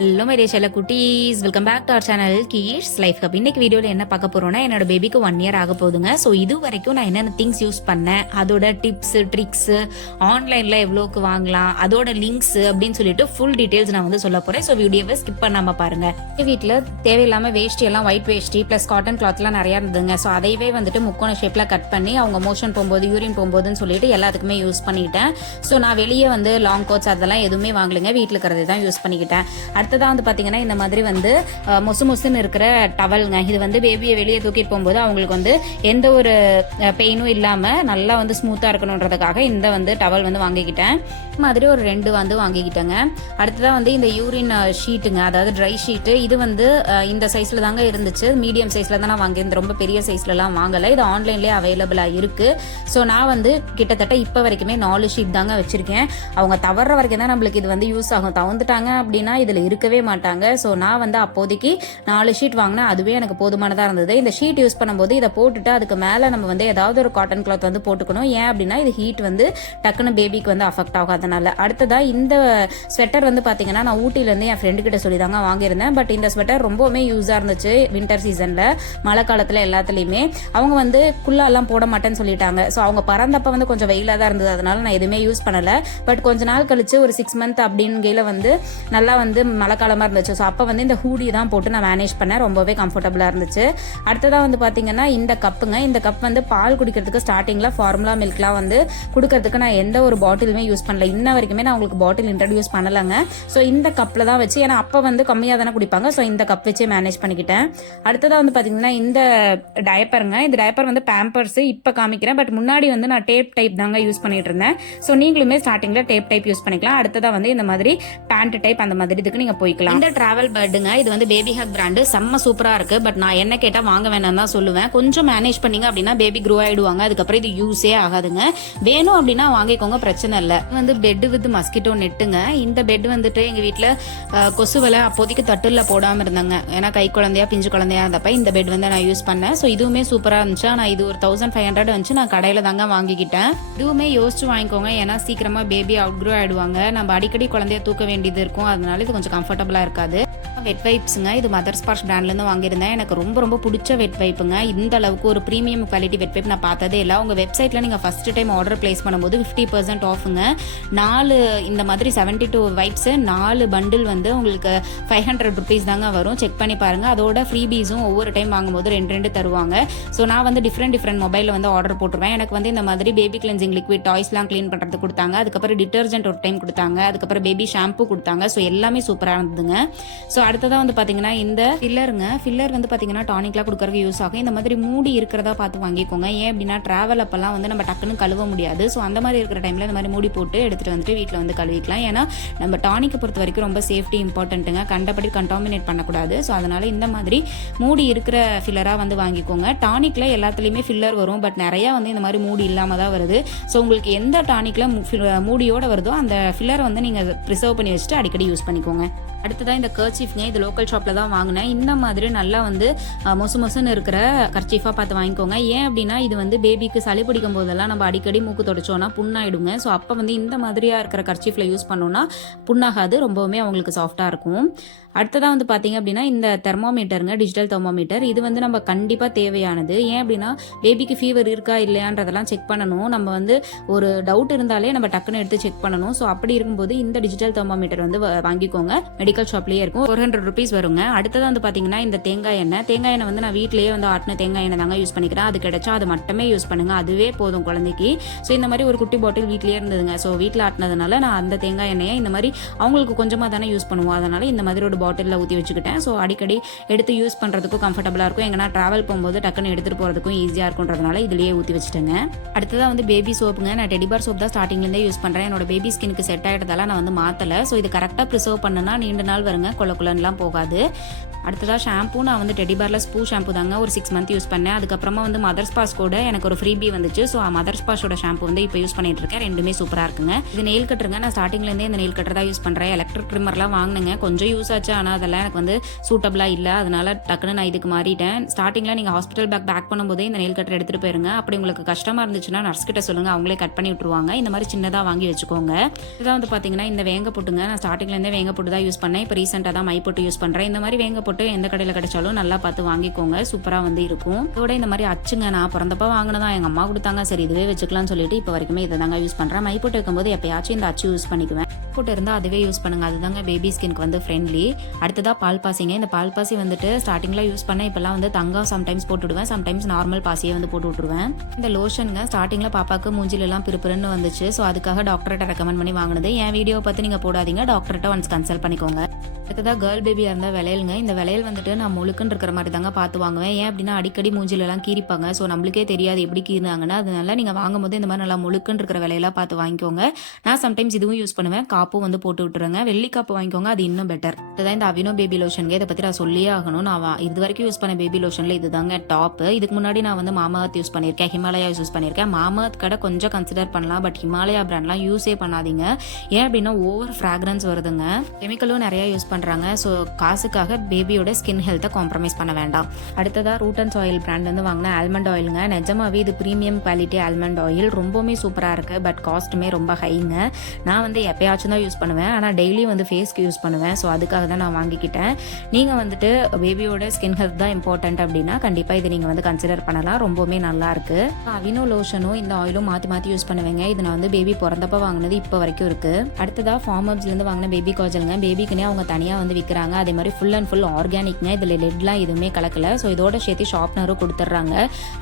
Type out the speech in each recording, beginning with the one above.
Hello my dash எல்லா குட்டீஸ், welcome back to our channel கீஷ் லைஃப் ஹப். இன்னைக்கு வீடியோவில் என்ன பார்க்க போறோம்னா, என்னோட பேபிக்கு 1 year ஆக போகுதுங்க. ஸோ இது வரைக்கும் நான் என்னென்ன திங்ஸ் யூஸ் பண்ணேன், அதோட டிப்ஸ் ட்ரிக்ஸ், ஆன்லைனில் எவ்வளோக்கு வாங்கலாம், அதோட லிங்க்ஸ் அப்படின்னு சொல்லிட்டு ஃபுல் டீட்டெயில்ஸ் நான் வந்து சொல்ல போறேன். ஸோ வீடியோவை ஸ்கிப் பண்ணாம பாருங்க. வீட்டில் தேவையில்லாம வேஷ்டி எல்லாம் ஒயிட் வேஷ்டி ப்ளஸ் காட்டன் கிளாத்லாம் நிறையா இருந்ததுங்க. ஸோ அதையவே வந்துட்டு முக்கோண ஷேப்ல கட் பண்ணி அவங்க மோஷன் போகும்போது யூரின் போகும்போதுன்னு சொல்லிட்டு எல்லாத்துக்குமே யூஸ் பண்ணிக்கிட்டேன். ஸோ நான் வெளியே வந்து லாங் கோட்ஸ் அதெல்லாம் எதுவுமே வாங்கலைங்க, வீட்டில் இருக்கிறதே தான் யூஸ் பண்ணிக்கிட்டேன். அடுத்ததான் வந்து பார்த்தீங்கன்னா இந்த மாதிரி வந்து மொசுன்னு இருக்கிற டவல்ங்க. இது வந்து பேபியை வெளியே தூக்கிட்டு போகும்போது அவங்களுக்கு வந்து எந்த ஒரு பெயினும் இல்லாமல் நல்லா வந்து ஸ்மூத்தாக இருக்கணுன்றதுக்காக இந்த வந்து டவல் வந்து வாங்கிக்கிட்டேன். இந்த மாதிரி ஒரு 2 வந்து வாங்கிக்கிட்டேங்க. அடுத்ததான் வந்து இந்த யூரின் ஷீட்டுங்க, அதாவது ட்ரை ஷீட்டு. இது வந்து இந்த சைஸில் தாங்க இருந்துச்சு, மீடியம் சைஸில் தான் நான் வாங்கியிருந்தேன், ரொம்ப பெரிய சைஸ்லலாம் வாங்கலை. இது ஆன்லைன்லேயே அவைலபிளாக இருக்குது. ஸோ நான் வந்து கிட்டத்தட்ட இப்போ வரைக்குமே 4 ஷீட் தாங்க வச்சுருக்கேன். அவங்க தவற வரைக்கும் தான் நம்மளுக்கு இது வந்து யூஸ் ஆகும். தவந்துட்டாங்க அப்படின்னா இதில் இருக்கவே மாட்டாங்க. ஸோ நான் வந்து அப்போதைக்கு 4 ஷீட் வாங்கினேன், அதுவே எனக்கு போதுமானதாக இருந்தது. இந்த ஷீட் யூஸ் பண்ணும்போது இதை போட்டுட்டு அதுக்கு மேலே நம்ம வந்து ஏதாவது ஒரு காட்டன் கிளாத் வந்து போட்டுக்கணும். ஏன் அப்படின்னா இது ஹீட் வந்து டக்குன்னு பேபிக்கு வந்து அஃபெக்ட் ஆகாதனால. அடுத்ததா இந்த ஸ்வெட்டர் வந்து பார்த்தீங்கன்னா நான் ஊட்டிலேருந்து என் ஃப்ரெண்டு கிட்ட சொல்லி தாங்க வாங்கியிருந்தேன். பட் இந்த ஸ்வெட்டர் ரொம்பவுமே யூஸாக இருந்துச்சு வின்டர் சீசனில், மழை காலத்தில் எல்லாத்துலேயுமே. அவங்க வந்து குள்ளாலாம் போட மாட்டேன்னு சொல்லிட்டாங்க. ஸோ அவங்க பறந்தப்ப வந்து கொஞ்சம் வெயிலாக தான் இருந்தது, அதனால நான் எதுவுமே யூஸ் பண்ணலை. பட் கொஞ்ச நாள் கழிச்சு ஒரு 6 month அப்படின்கையில் வந்து நல்லா வந்து மழை காலமாக இருந்துச்சு. ஸோ அப்போ வந்து இந்த ஹூடி தான் போட்டு நான் மேனேஜ் பண்ணேன், ரொம்பவே கம்ஃபர்டபுளாக இருந்துச்சு. அடுத்ததாக வந்து பார்த்தீங்கன்னா இந்த கப்புங்க. இந்த கப் வந்து பால் குடிக்கிறதுக்கு ஸ்டார்டிங்கில் ஃபார்முலா மில்க்லாம் வந்து கொடுக்கறதுக்கு நான் எந்த ஒரு பாட்டிலுமே யூஸ் பண்ணல. இன்ன வரைக்குமே நான் உங்களுக்கு பாட்டில் இன்ட்ரடியூஸ் பண்ணலைங்க. ஸோ இந்த கப்பில் தான் வச்சு, ஏன்னா அப்போ வந்து கம்மியாக தானே குடிப்பாங்க, ஸோ இந்த கப் வச்சே மேனேஜ் பண்ணிக்கிட்டேன். அடுத்ததாக வந்து பார்த்தீங்கன்னா இந்த டயப்பருங்க. இந்த டயப்பர் வந்து பேம்பர்ஸ் இப்போ காமிக்கிறேன், பட் முன்னாடி வந்து நான் டேப் டைப் தாங்க யூஸ் பண்ணிட்டு இருந்தேன். ஸோ நீங்களுமே ஸ்டார்டிங்கில் டேப் டைப் யூஸ் பண்ணிக்கலாம். அடுத்ததாக வந்து இந்த மாதிரி பேண்ட் டைப் அந்த மாதிரி இதுக்கு நீங்கள் போய்க்கலாம். இந்த டிராவல் பேர்டுங்க, இது வந்து பேபி ஹக் பிராண்டு, செம்ம சூப்பரா இருக்கு. பட் நான் என்ன கேட்டா வாங்க வேணாம் தான் சொல்லுவேன். கொஞ்சம் மேனேஜ் பண்ணீங்க அப்படின்னா பேபி க்ரோ ஆயிடுவாங்க, அதுக்கப்புறம் இது யூஸே ஆகாதுங்க. வேணும் அப்படின்னா வாங்கிக்கோங்க, பிரச்சனை இல்லை. வந்து பெட் வித் மஸ்கிட்டோ நெட்டுங்க. இந்த பெட் வந்துட்டு எங்க வீட்டில் கொசுவலை அப்போதைக்கு தட்டுல போடாம இருந்தாங்க, ஏன்னா கை குழந்தையா பிஞ்சு குழந்தையா இருந்தப்ப இந்த பெட் வந்து நான் யூஸ் பண்ணேன். ஸோ இதுவுமே சூப்பரா இருந்துச்சு. ஆனால் இது ஒரு 1500 வந்துச்சு, நான் கடையில தாங்க வாங்கிக்கிட்டேன். இதுவுமே யோசிச்சு வாங்கிக்கோங்க, ஏன்னா சீக்கிரமா பேபி அவுட் க்ரோ ஆயிடுவாங்க, நம்ம அடிக்கடி குழந்தைய தூக்க வேண்டியது இருக்கும், அதனால இது கொஞ்சம் கம்ஃபர்டபுளா இருக்காது. வெட் வைப்ஸுங்க, இது மதர் ஸ்பார்ஷ் பிராண்ட்லேருந்து வாங்கியிருந்தேன். எனக்கு ரொம்ப பிடிச்ச வெட் வைப்புங்க. இந்த அளவுக்கு ஒரு ப்ரீமியம் குவாலிட்டி வெட் வைப் நான் பார்த்ததே இல்லை. உங்கள் வெப்சைட்டில் நீங்கள் ஃபஸ்ட்டு டைம் ஆர்டர் பிளேஸ் பண்ணும்போது 50% ஆஃபுங்க. 4 இந்த மாதிரி 72 வைப்ஸு 4 பண்டில் வந்து உங்களுக்கு 500 rupees தாங்க வரும். செக் பண்ணி பாருங்கள். அதோட ஃப்ரீபீஸும் ஒவ்வொரு டைம் வாங்கும்போது 2 தருவாங்க. ஸோ நான் வந்து டிஃப்ரெண்ட் மொபைலில் வந்து ஆர்டர் போட்டுருவேன். எனக்கு வந்து இந்த மாதிரி பேபி கிளென்சிங் லிக்விட் டாய்ஸ்லாம் க்ளீன் பண்ணுறது கொடுத்தாங்க, அதுக்கப்புறம் டிட்டர்ஜென்ட் ஒரு டைம் கொடுத்தாங்க, அதுக்கப்புறம் பேபி ஷாம்பு கொடுத்தாங்க. ஸோ எல்லாமே சூப்பராக இருந்ததுங்க. ஸோ அடுத்ததான் வந்து பார்த்தீங்கன்னா இந்த ஃபில்லர் வந்து பார்த்தீங்கன்னா டானிக்லாம் கொடுக்கறதுக்கு யூஸ் ஆகும். இந்த மாதிரி மூடி இருக்கிறதா பார்த்து வாங்கிக்கோங்க. ஏன் அப்படின்னா ட்ராவல் அப்பெல்லாம் வந்து நம்ம டக்குன்னு கழுவ முடியாது. ஸோ அந்த மாதிரி இருக்கிற டைமில் இந்த மாதிரி மூடி போட்டு எடுத்துகிட்டு வந்துட்டு வீட்டில் வந்து கழுவிக்கலாம். ஏன்னா நம்ம டானிக்கை பொறுத்த வரைக்கும் ரொம்ப சேஃப்டி இம்பார்ட்டன்ட்டுங்க, கண்டபடி கண்டாமினேட் பண்ணக்கூடாது. ஸோ அதனால இந்த மாதிரி மூடி இருக்கிற ஃபில்லராக வந்து வாங்கிக்கோங்க. டானிக்கில் எல்லாத்துலேயுமே ஃபில்லர் வரும், பட் நிறையா வந்து இந்த மாதிரி மூடி இல்லாமல் தான் வருது. ஸோ உங்களுக்கு எந்த டானிக்கில் மூடியோடு வருதோ அந்த ஃபில்லரை வந்து நீங்கள் ப்ரிசர்வ் பண்ணி வச்சுட்டு அடிக்கடி யூஸ் பண்ணிக்கோங்க. அடுத்ததான் இந்த கர்ச்சீஃப்ங்க, இது லோக்கல் ஷாப்பில் தான் வாங்கினேன். இந்த மாதிரி நல்லா வந்து மொசுன்னு இருக்கிற கர்ச்சீஃபாக பார்த்து வாங்கிக்கோங்க. ஏன் அப்படின்னா இது வந்து பேபிக்கு சளி பிடிக்கும் போதெல்லாம் நம்ம அடிக்கடி மூக்கு தொடச்சோன்னா புண்ணாயிடுங்க. ஸோ அப்போ வந்து இந்த மாதிரியாக இருக்கிற கர்ச்சீஃபில் யூஸ் பண்ணோன்னா புண்ணாகாது, ரொம்பவுமே அவங்களுக்கு சாஃப்டாக இருக்கும். அடுத்ததாக வந்து பார்த்தீங்க அப்படின்னா இந்த தெர்மோமீட்டருங்க, டிஜிட்டல் தெர்மோமீட்டர். இது வந்து நம்ம கண்டிப்பாக தேவையானது. ஏன் அப்படின்னா பேபிக்கு ஃபீவர் இருக்கா இல்லையான்றதெல்லாம் செக் பண்ணணும். நம்ம வந்து ஒரு டவுட் இருந்தாலே நம்ம டக்குன்னு எடுத்து செக் பண்ணணும். ஸோ அப்படி இருக்கும்போது இந்த டிஜிட்டல் தெர்மோமீட்டர் வந்து வாங்கிக்கோங்க, மெடிக்கல் ஷாப்லேயே இருக்கும், 400 rupees வருங்க. அடுத்ததாக வந்து பார்த்தீங்கன்னா இந்த தேங்காய் எண்ணெய் வந்து நான் வீட்டிலேயே வந்து ஆட்டின தேங்காய் எண்ணெய் தாங்க யூஸ் பண்ணிக்கிறேன். அது கிடைச்சா அது மட்டுமே யூஸ் பண்ணுங்க, அதுவே போதும் குழந்தைக்கு. ஸோ இந்த மாதிரி ஒரு குட்டி பாட்டில் வீட்லேயே இருந்ததுங்க. ஸோ வீட்டில் ஆட்டினதுனால நான் அந்த தேங்காய் எண்ணெயை இந்த மாதிரி அவங்களுக்கு கொஞ்சமாக தானே யூஸ் பண்ணுவோம், அதனால இந்த மாதிரி ஒரு பாட்டிலில் ஊற்றி வச்சுக்கிட்டேன். ஸோ அடிக்கடி எடுத்து யூஸ் பண்ணுறதுக்கும் கம்ஃபர்டபுளாக இருக்கும், எங்கன்னா ட்ராவல் போகும்போது டக்குன்னு எடுத்துகிட்டு போகிறதுக்கும் ஈஸியாக இருக்குன்றதுனால இதுலேயே ஊற்றி வச்சுட்டேங்க. அடுத்ததாக வந்து பேபி சோப்புங்க. நான் டெடிபார் சோப் தான் ஸ்டார்டிங்லேருந்தே யூஸ் பண்ணுறேன். என்னோட பேபி ஸ்கினுக்கு செட் ஆகிட்டதால நான் வந்து மாற்றலை. ஸோ இது கரெக்டாக ப்ரிசர்வ் பண்ணுனா நீண்ட நாள் வருங்க, கொலக்குலன்லாம் போகாது. அடுத்ததாக ஷாம்பூ நான் வந்து டெடி பேர்ல ஸ்பூ ஷாம்பு தாங்க ஒரு 6 மந்த் யூஸ் பண்ணேன். அதுக்கப்புறமா வந்து மதர்ஸ் பாஸ் கூட எனக்கு ஒரு ஃப்ரீபி வந்துச்சு. ஸோ மதர்ஸ் பாஸோட ஷாம்பு வந்து இப்போ யூஸ் பண்ணிட்டு இருக்கேன். ரெண்டுமே சூப்பராக இருக்குங்க. இது நெயில் கட்டருங்க. நான் ஸ்டார்டிங்லேருந்தே இந்த நெயில் கட்டர் தான் யூஸ் பண்ணுறேன். எலக்ட்ரிக் ட்ரிம்மர்லாம் வாங்கினேங்க, கொஞ்சம் யூஸ் ஆச்சு. ஆனால் அதெல்லாம் எனக்கு வந்து சூட்டபிளாக இல்லை. அதனால டக்குன்னு நான் இதுக்கு மாறிட்டேன். ஸ்டார்டிங்கில் நீங்கள் ஹாஸ்பிட்டல் பேக் பண்ணும்போதே இந்த நெயில் கட்டர் எடுத்துகிட்டு போயிருங்க. அப்படி உங்களுக்கு கஷ்டமாக இருந்துச்சுன்னா நர்ஸ் கிட்ட சொல்லுங்கள், அவங்களே கட் பண்ணி விட்டுருவாங்க. இந்த மாதிரி சின்னதாக வாங்கி வச்சுக்கோங்க. இதான் வந்து பார்த்தீங்கன்னா இந்த வேங்க போட்டுங்க. நான் ஸ்டார்டிங்லேருந்தே வேங்க போட்டு தான் யூஸ் பண்ணேன். இப்போ ரீசெண்டாக தான் மை போட்டு யூஸ் பண்ணுறேன். இந்த மாதிரி வேங்க போட்டு எந்த கடையில் கிடைச்சாலும் நல்லா பார்த்து வாங்கிக்கோங்க, சூப்பராக வந்து இருக்கும். இதோட இந்த மாதிரி அச்சுங்க நான் பிறந்தப்ப வாங்கினதான், எங்கள் அம்மா கொடுத்தாங்க, சரி இதுவே வச்சுக்கலாம்னு சொல்லிட்டு இப்போ வரைக்குமே இதை தாங்க யூஸ் பண்ணுறேன். மை போட்டு வைக்கும்போது எப்பயாச்சும் இந்த அச்சு யூஸ் பண்ணிக்குவேன். போட்டு இருந்தால் அதுவே யூஸ் பண்ணுங்க, அதுதாங்க பேபி ஸ்கின்க்கு வந்து ஃப்ரெண்ட்லி. அடுத்ததாக பால் பாசிங்க. இந்த பால் பாசி வந்துட்டு ஸ்டார்டிங்கில் யூஸ் பண்ணேன். இப்போல்லாம் வந்து தங்கம் சம்டைம்ஸ் போட்டுவிடுவேன், சம்டைம்ஸ் நார்மல் பாசியை வந்து போட்டு விட்டுருவேன். இந்த லோஷனுங்க ஸ்டார்டிங்கில் பாப்பாவுக்கு மூஞ்சிலெல்லாம் பிறுபிறுன்னு வந்துச்சு. ஸோ அதுக்காக டாக்டர்கிட்ட ரெக்கமெண்ட் பண்ணி வாங்கினது. என் வீடியோ பார்த்து நீங்கள் போடாதீங்க, டாக்டர்கிட்ட ஒன்ஸ் கன்சல்ட் பண்ணிக்கோங்க. அடுத்ததாக கேர்ள் பேபியாக இருந்தால் விலையலுங்க. இந்த விலையல் வந்துட்டு நான் முழுக்குன்னு இருக்கிற மாதிரி தாங்க பார்த்து வாங்குவேன். ஏன் அப்படின்னா அடிக்கடி மூஞ்சிலெல்லாம் கீறிப்பாங்க. ஸோ நம்மளுக்கே தெரியாது எப்படி கீறினாங்கன்னா. அதனால நீங்கள் வாங்கும் போது இந்த மாதிரி நல்லா முழுக்குன்னு இருக்கிற விலையெல்லாம் பார்த்து வாங்கிக்கோங்க. நான் சம்டைம்ஸ் இதுவும் யூஸ் பண்ணுவேன், காப்பும் வந்து போட்டு விட்டுருங்க. வெள்ளி காப்பு வாங்கிக்கோங்க, அது இன்னும் பெட்டர். இதுதான் இந்த அவினோ பேபி லோஷனுங்க. இதை பற்றி நான் சொல்லியே ஆகணும். நான் இது வரைக்கும் யூஸ் பண்ண பேபி லோஷனில் இது தாங்க டாப். இதுக்கு முன்னாடி நான் வந்து மாமாஅர்த் யூஸ் பண்ணியிருக்கேன், ஹிமாலயா யூஸ் பண்ணியிருக்கேன். மாமாஅர்த் கடை கொஞ்சம் கன்சிடர் பண்ணலாம், பட் ஹிமாலயா பிராண்ட்லாம் யூஸே பண்ணாதீங்க. ஏன் அப்படின்னா ஓவர் ஃப்ராக்ரன்ஸ் வருதுங்க, கெமிக்கலும் நிறைய யூஸ் பண்ணுறாங்க. ஸோ காசுக்காக பேபியோட ஸ்கின் ஹெல்த்தை காம்ப்ரமைஸ் பண்ண வேண்டாம். அடுத்ததாக ரூட் அண்ட் சாயில் பிராண்ட் வந்து வாங்கின ஆல்மண்ட் ஆயிலுங்க. நிஜமாவே இது ப்ரீமியம் குவாலிட்டி ஆல்மண்ட் ஆயில், ரொம்பவுமே சூப்பராக இருக்குது. பட் காஸ்ட்டுமே ரொம்ப ஹைங்க. நான் வந்து எப்பயாச்சும் தான் யூஸ் பண்ணுவேன், ஆனால் டெய்லி வந்து ஃபேஸ்க்கு யூஸ் பண்ணுவேன். ஸோ அதுக்காக தான் நான் வாங்கிக்கிட்டேன். நீங்கள் வந்துட்டு பேபியோட ஸ்கின் ஹெல்த் தான் இம்பார்ட்டன்ட் அப்படின்னா கண்டிப்பாக இதை நீங்கள் வந்து கன்சிடர் பண்ணலாம், ரொம்பவுமே நல்லா இருக்கு. அவினோ லோஷனும் இந்த ஆயிலும் மாற்றி மாற்றி யூஸ் பண்ணுவேங்க. இது நான் வந்து பேபி பிறந்தப்ப வாங்கினது இப்போ வரைக்கும் இருக்குது. அடுத்ததாக ஃபார்மப்ஸ்லேருந்து வாங்கின பேபி காஜலுங்க. பேபிக்குனே அவங்க தனியாக வந்து விற்கிறாங்க. அதே மாதிரி ஃபுல் அண்ட் ஃபுல் ஆர்கானிக்ங்க. இதில் லெட்லாம் எதுவுமே கலக்கல. ஸோ இதோட சேர்த்து ஷார்ப்னரும் கொடுத்துட்றாங்க.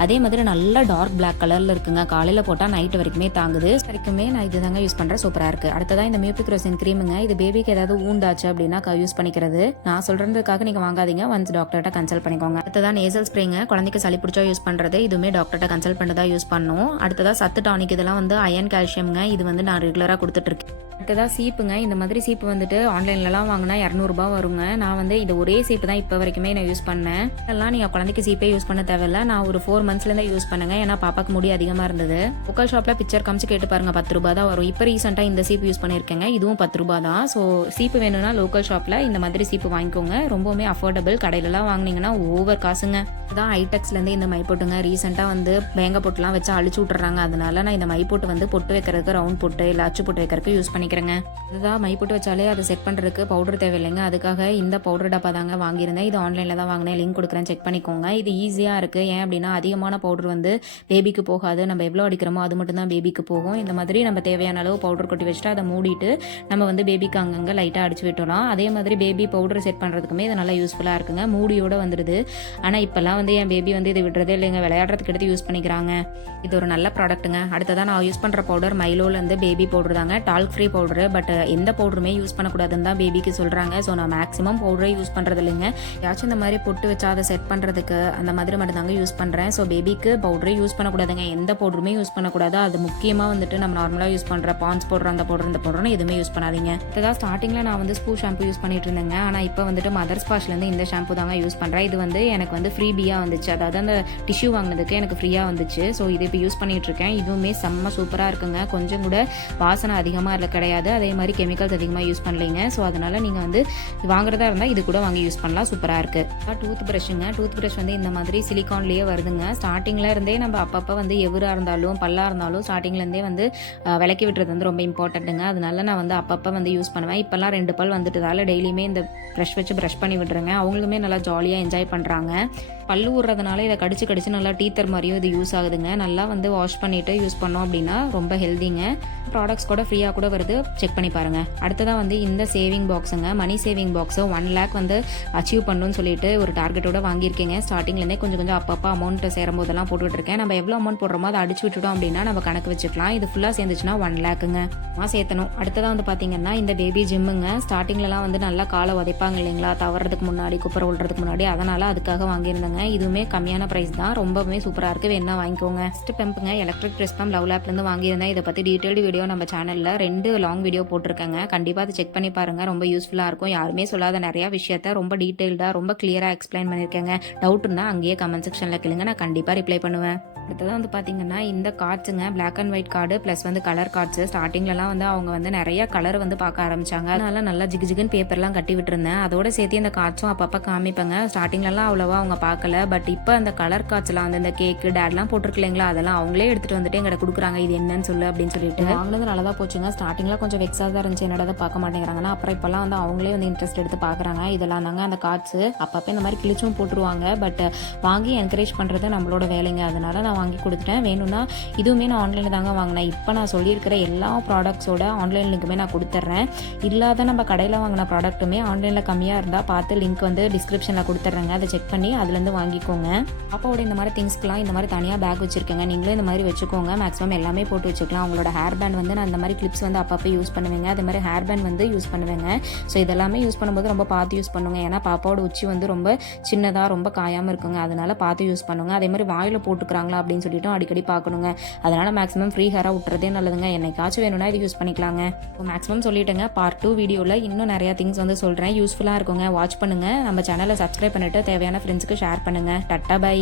அதே மாதிரி நல்ல டார்க் பிளாக் கலரில் இருக்குங்க. காலையில் போட்டால் நைட்டு வரைக்குமே தாங்குது. வரைக்குமே நான் இது தாங்க யூஸ் பண்ணுறேன், சூப்பராக இருக்குது. அடுத்ததான் இந்த மியூபிக்ரோசின் க்ரீமுங்க. இது பேபிக்கு ஏதாவது ஊண்டாச்சு அப்படின்னா யூஸ் பண்ணிக்கிறது. நான் சொல்கிறதுக்காக நீங்கள் வாங்காதீங்க, ஒன்ஸ் டாக்டர்கிட்ட கன்சல்ட் பண்ணிக்கோங்க. அடுத்ததான் நேசல் ஸ்ப்ரேங்க. குழந்தைக்கு சளி பிடிச்சா யூஸ் பண்ணுறது. இதுவுமே டாக்டர்கிட்ட கன்சல்ட் பண்ணி தான் யூஸ் பண்ணணும். அடுத்ததாக சத்து டானிக். இதெல்லாம் வந்து அயன் கால்சியம்ங்க. இது வந்து நான் ரெகுலராக கொடுத்துட்ருக்கேன். அடுத்ததாக சீப்புங்க. இந்த மாதிரி சீப்பு வந்துட்டு ஆன்லைன்லலாம் வாங்கினா 200 ரூபாய் வருங்க. நான் வந்து இது ஒரே சீப்பு தான் இப்போ வரைக்குமே நான் யூஸ் பண்ணேன். இதெல்லாம் நீங்கள் குழந்தைக்கு சீப்பே யூஸ் பண்ண தேவையில்ல. நான் ஒரு 4 மந்த்ஸ்லேருந்து யூஸ் பண்ணுங்க, ஏன்னா பாப்பாக்கு முடி அதிகமாக இருந்தது. லோக்கல் ஷாப்பில் பிக்சர் காமிச்சு கேட்டு பாருங்க, 10 ரூபாய் தான் வரும். இப்போ ரீசெண்டாக இந்த சீப்பு யூஸ் பண்ணியிருக்கேங்க, இதுவும் 10 ரூபாய் தான். ஸோ சீப்பு வேணும்னா லோக்கல் ஷாப்பில் இந்த மாதிரி சீப்பு வாங்கிக்கோங்க, ரொம்பவுமே அஃபோர்டபுள். கடையிலலாம் வாங்கினீங்கன்னா ஓவர் காசுங்க. இதான் ஐடெக்ஸ்லேருந்து இந்த மை போட்டுங்க. ரீசெண்டாக வந்து வேங்க போட்டுலாம் வச்சு அழிச்சு விட்டுறாங்க. அதனால நான் இந்த மை போட்டு வந்து பொட்டு வைக்கிறதுக்கு, ரவுண்ட் பொட்டு இல்லை அச்சு போட்டு வைக்கிறதுக்கு யூஸ் பண்ணிக்கிறேங்க. இதுதான் மை போட்டு வச்சாலே அதை செட் பண்ணுறதுக்கு பவுடர் தேவையில்லைங்க. அதுக்காக இந்த பவுடர் டப்பா தாங்க வாங்கியிருந்தேன். இது ஆன்லைனில் தான் வாங்கினேன், லிங்க் கொடுக்குறேன், செக் பண்ணிக்கோங்க. இது ஈஸியாக இருக்குது. ஏன் அப்படின்னா அதிகமான பவுடர் வந்து பேபிக்கு போகாது. நம்ம எவ்வளோ அடிக்கிறோமோ அது மட்டும் தான் பேபிக்கு போகும். இந்த மாதிரி நம்ம தேவையான அளவு பவுடர் கொட்டி வச்சுட்டு அதை மூடிட்டு நம்ம வந்து பேபிக்கு அங்கங்கே லைட்டாக அடிச்சு விட்டுறலாம். அதே மாதிரி பேபி பவுடர் செட் பண்ணுறதுக்குமே இது நல்லா யூஸ்ஃபுல்லாக இருக்குங்க. மூடியோடு வந்துடுது. ஆனால் இப்போல்லாம் வந்து என் பேபி வந்து இதை விடுறதே இல்லைங்க, விளையாடுறதுக்கு எடுத்து யூஸ் பண்ணிக்கிறாங்க. இது ஒரு நல்ல ப்ராடக்ட்டுங்க. அடுத்ததான் நான் யூஸ் பண்ணுற பவுடர் மைலோலேருந்து பேபி பவுடர் தாங்க, டால்க் ஃப்ரீ பவுடர். பட் எந்த பவுடருமே யூஸ் பண்ணக்கூடாதுன்னு தான் பேபிக்கு சொல்கிறாங்க. ஸோ நான் மேக்ஸிமம் பவுடரே யூஸ் பண்ணுறது இல்லைங்க. யாச்சும் இந்த மாதிரி பொட்டு வச்சா அதை செட் பண்ணுறதுக்கு அந்த மாதிரி மட்டும் தாங்க யூஸ் பண்ணுறேன். ஸோ பேபிக்கு பவுடரே யூஸ் பண்ணக்கூடாதுங்க, எந்த பவுடருமே யூஸ் பண்ணக்கூடாது. அது முக்கியமாக வந்துட்டு நம்ம நார்மலாக யூஸ் பண்ணுற பான்ஸ் பவுடர், அந்த பவுடர், இந்த பவுடர்னு எதுவுமே யூஸ் பண்ணாதீங்க. இதுதான் ஸ்டார்டிங்கில் நான் வந்து ஸ்பூ ஷாம்பு யூஸ் பண்ணிட்டு இருந்தேங்க. ஆனால் இப்போ வந்துட்டு மதர்ஸ் பாஷ்லேருந்து இந்த ஷாம்பு தாங்க யூஸ் பண்ணுறேன். இது வந்து எனக்கு வந்து ஃப்ரீபியாக வந்துச்சு, அதாவது அந்த டிஷ்யூ வாங்கினதுக்கு எனக்கு ஃப்ரீயாக வந்துச்சு. ஸோ இது இப்போ யூஸ் பண்ணிட்டு இருக்கேன். இதுவுமே செம்ம சூப்பராக இருக்குங்க. கொஞ்சம் கூட வாசனை அதிகமாக அதில் கிடையாது. அதே மாதிரி கெமிக்கல்ஸ் அதிகமாக யூஸ் பண்ணலைங்க. ஸோ அதனால் நீங்கள் வந்து வாங்குறதா இருந்தால் இது கூட வாங்கி யூஸ் பண்ணலாம், சூப்பராக இருக்குது. டூத் ப்ரஷ்ஷுங்க. டூத் ப்ரஷ் வந்து இந்த மாதிரி சிலிகான்லேயே வருதுங்க. ஸ்டார்டிங்கில் இருந்தே நம்ம அப்பப்போ வந்து எவராக இருந்தாலும் பல்லாக இருந்தாலும் ஸ்டார்டிங்லேருந்தே வந்து விளக்கி விட்டுறது வந்து ரொம்ப இம்பார்ட்டண்ட்டுங்க. அதனால நான் வந்து அப்பப்போ வந்து யூஸ் பண்ணுவேன். இப்போல்லாம் 2 பல் வந்துட்டதால டெய்லியுமே இந்த ப்ரஷ் வச்சு ப்ரஷ் பண்ணி விட்டுருங்க. அவங்களுமே நல்லா ஜாலியாக என்ஜாய் பண்ணுறாங்க. பல்லு ஊறுறதுனால இதை கடிச்சு நல்லா டீத்தர் மாதிரியும் இது யூஸ் ஆகுதுங்க. நல்லா வந்து வாஷ் பண்ணிவிட்டு யூஸ் பண்ணோம் அப்படின்னா ரொம்ப ஹெல்திங்க. ப்ராடக்ட்ஸ் கூட ஃப்ரீயாக கூட வருது, செக் பண்ணி பாருங்கள். அடுத்ததான் வந்து இந்த சேவிங் பாக்ஸுங்க. மணி சேவிங் பாக்ஸை 1 lakh வந்து அச்சீவ் பண்ணணும்னு சொல்லிட்டு ஒரு டார்கெட்டோட வாங்கியிருக்கேங்க. ஸ்டார்டிங்லேருந்தே கொஞ்சம் அப்பப்போ அமௌண்ட் சேரும் போதெல்லாம் போட்டுட்ருக்கேன். நம்ம எவ்வளோ அமௌண்ட் போடுறோமோ அதை அடிச்சு விட்டுட்டோம் அப்படின்னா நம்ம கணக்கு வச்சுக்கலாம். இது ஃபுல்லாக சேர்ந்துச்சுன்னா 1 lakhங்க சேர்த்தணும். அடுத்ததான் வந்து பார்த்தீங்கன்னா இந்த பேபி ஜிம்முங்க. ஸ்டார்டிங்லலாம் வந்து நல்லா காலை உதைப்பாங்க இல்லைங்களா, தவறதுக்கு முன்னாடி, குப்பரை விழுறதுக்கு முன்னாடி, அதனால் அதுக்காக வாங்கியிருந்தேங்க. இதுவுமே கம்மியான ப்ரைஸ் தான், ரொம்பவே சூப்பராக இருக்குது, வேணா வாங்கிக்கோங்க. ஃபஸ்ட்டு பம்புங்க, எலக்ட்ரிக் ப்ரெஸ் பம்ப் லவ் லேப்லேருந்து வாங்கியிருந்தேன். இதை பற்றி டீட்டெயில்டு வீடியோ நம்ம சேனலில் 2 லாங் வீடியோ போட்டிருக்கேங்க. கண்டிப்பாக அதை செக் பண்ணி பாருங்கள். ரொம்ப யூஸ்ஃபுல்லாக இருக்கும். யாருமே சொல்லாத நிறையா விஷயத்த ரொம்ப டீட்டெயில்டாக ரொம்ப கிளியராக எக்ஸ்பிளைன் பண்ணியிருக்கேங்க. டவுட் இருந்தால் அங்கேயே கமெண்ட் செக்ஷனில் கேளுங்க, நான் கண்டிப்பாக ரிப்ளை பண்ணுவேன். அடுத்ததான் வந்து பார்த்தீங்கன்னா இந்த கார்ட்ஸுங்க, black and white card plus வந்து கலர் கார்ட்ஸு. ஸ்டார்டிங்லலாம் வந்து அவங்க வந்து நிறைய கலர் வந்து பார்க்க ஆரம்பிச்சாங்க. அதனால நல்லா ஜிகு பேப்பர்லாம் கட்டி விட்டுருந்தேன். அதோட சேர்த்து இந்த கார்ட்ஸும் அப்பப்போ காமிப்பேங்க. ஸ்டார்டிங்லலாம் அவ்வளோவா அவங்க பார்க்கல. பட் இப்போ அந்த கலர் கார்ட்ஸ்லாம் வந்து இந்த கேக்கு டேட்லாம் போட்டிருக்கு இல்லைங்களா, அதெல்லாம் அவங்களே எடுத்துகிட்டு வந்துட்டு எங்கிட்ட கொடுக்குறாங்க, இது என்னன்னு சொல்லு அப்படின்னு சொல்லிட்டு. வாங்கினது நல்லா தான் போச்சுங்க. ஸ்டார்டிங்கில் கொஞ்சம் வெக்ஸாக தான் இருந்துச்சு, என்னடா பார்க்க மாட்டேங்கிறாங்கன்னா, அப்புறம் இப்போல்லாம் வந்து அவங்களே வந்து இன்ட்ரெஸ்ட் எடுத்து பார்க்குறாங்க. இதெல்லாம் தாங்க அந்த கார்ட்ஸு. அப்பப்போ இந்த மாதிரி கிழிச்சும் போட்டுருவாங்க. பட் வாங்கி என்கரேஜ் பண்ணுறது நம்மளோட வேலைங்க. அதனால நான் வாங்கி கொடுத்துட்டேன். வேணும்னா இதுவுமே நான் ஆன்லைனில் தாங்க வாங்கினேன். இப்போ நான் சொல்லியிருக்கிற எல்லா ப்ராடக்ட்ஸோட ஆன்லைன் லிங்க்குமே நான் கொடுத்துட்றேன். இல்லாத நம்ம கடையில் வாங்கின ப்ராடக்ட்டுமே ஆன்லைனில் கம்மியாக இருந்தால் பார்த்து லிங்க் வந்து டிஸ்கிரிப்ஷனில் கொடுத்துட்றேங்க. அதை செக் பண்ணி அதுலேருந்து வாங்கிக்கோங்க. அப்பாவோட இந்த மாதிரி திங்ஸ்க்குலாம் இந்த மாதிரி தனியாக பேக் வச்சுருக்கேங்க. நீங்களும் இந்த மாதிரி வச்சுக்கோங்க. மேக்ஸிமம் எல்லாமே போட்டு வச்சுக்கலாம். அவங்களோட ஹேர் பேண்ட் வந்து நான் இந்த மாதிரி கிளிப்ஸ் வந்து அப்பப்போ யூஸ் பண்ணுவேங்க. அதே மாதிரி ஹேர் பேண்ட் வந்து யூஸ் பண்ணுவேங்க. ஸோ இதெல்லாமே யூஸ் பண்ணும்போது ரொம்ப பார்த்து யூஸ் பண்ணுங்க. ஏன்னா பாப்பாவோட உச்சி வந்து ரொம்ப சின்னதாக ரொம்ப காயாமல் இருக்குங்க. அதனால பார்த்து யூஸ் பண்ணுங்க. அதே மாதிரி வாயில் போட்டுக்கிறாங்களா அப்படின்னு சொல்லிட்டு அடிக்கடி பார்க்கணுங்க. அதனால மேக்ஸிமம் ஃப்ரீ ஹேராக விட்டுறதே நல்லதுங்க. என்னைக்காச்சும் வேணும்னா இது யூஸ் பண்ணிக்கலாங்க. இப்போ மேக்ஸிமம் சொல்லிட்டேங்க. பார்ட் 2 வீடியோவில் இன்னும் நிறையா திங்ஸ் வந்து சொல்கிறேன். யூஸ்ஃபுல்லாக இருக்குங்க. வாட்ச் பண்ணுங்கள். நம்ம சேனலை சப்ஸ்கிரைப் பண்ணிவிட்டு தேவையான ஃப்ரெண்ட்ஸுக்கு ஷேர் பண்ணுங்கள். Ta-ta by.